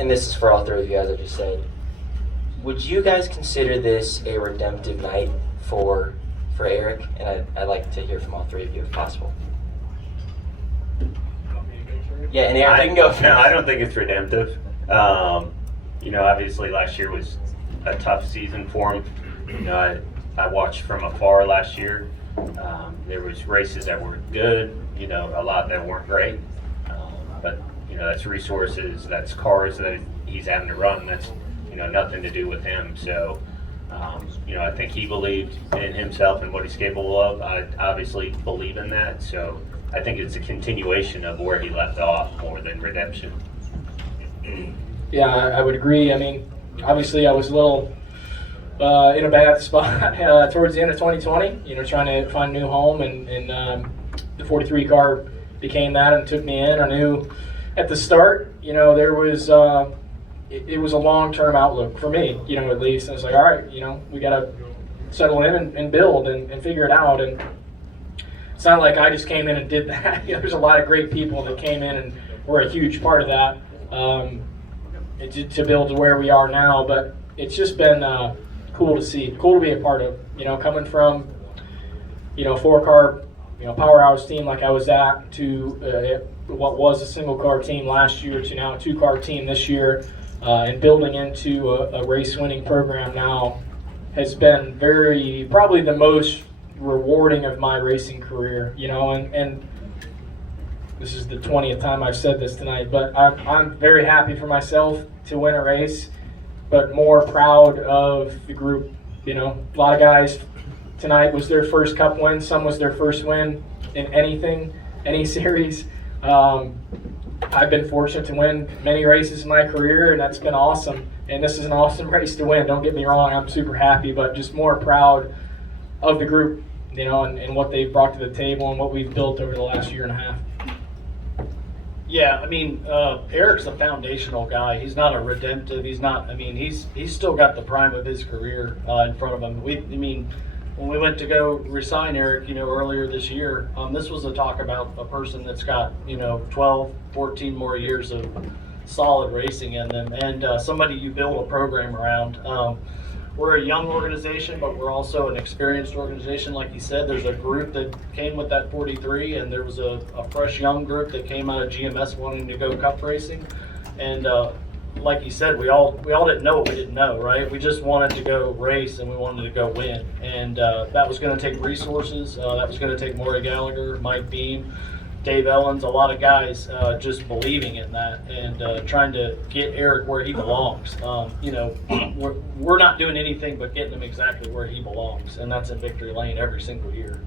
and this is for all three of you, as I just said, would you guys consider this a redemptive night for Erik? And I'd like to hear from all three of you if possible. Yeah, and Erik, you can go first. No, I don't think it's redemptive. Obviously last year was a tough season for him. I watched from afar last year. There was races that were good, a lot that weren't great. But that's resources, that's cars that he's having to run. That's nothing to do with him. So I think he believed in himself and what he's capable of. I obviously believe in that. So I think it's a continuation of where he left off more than redemption. Yeah, I would agree. I mean, obviously I was a little in a bad spot towards the end of 2020, trying to find a new home, and the 43 car became that and took me in. I knew at the start, there was, it was a long-term outlook for me, at least. And it's like, all right, we got to settle in and build and figure it out. And it's not like I just came in and did that. There's a lot of great people that came in and were a huge part of that to build to where we are now. But it's just been cool to see, cool to be a part of. Coming from, 4-car, powerhouse team like I was at to what was a single-car team last year to now a 2-car team this year, and building into a race-winning program now has been probably the most rewarding of my racing career. And this is the 20th time I've said this tonight, but I'm very happy for myself to win a race, but more proud of the group. A lot of guys tonight was their first Cup win. Some was their first win in any series. I've been fortunate to win many races in my career, and that's been awesome. And this is an awesome race to win. Don't get me wrong, I'm super happy, but just more proud of the group, and what they've brought to the table and what we've built over the last year and a half. Yeah, I mean, Erik's a foundational guy. He's not a redemptive. He's not. I mean, he's still got the prime of his career in front of him. When we went to go resign Erik, earlier this year, this was a talk about a person that's got 12, 14 more years of solid racing in them, and somebody you build a program around. We're a young organization, but we're also an experienced organization. Like you said, there's a group that came with that 43, and there was a fresh young group that came out of GMS wanting to go Cup racing. And like you said, we all didn't know what we didn't know, right? We just wanted to go race, and we wanted to go win. And that was going to take resources. That was going to take Maury Gallagher, Mike Beam, Dave Ellens, a lot of guys just believing in that and trying to get Erik where he belongs. We're not doing anything but getting him exactly where he belongs, and that's in victory lane every single year.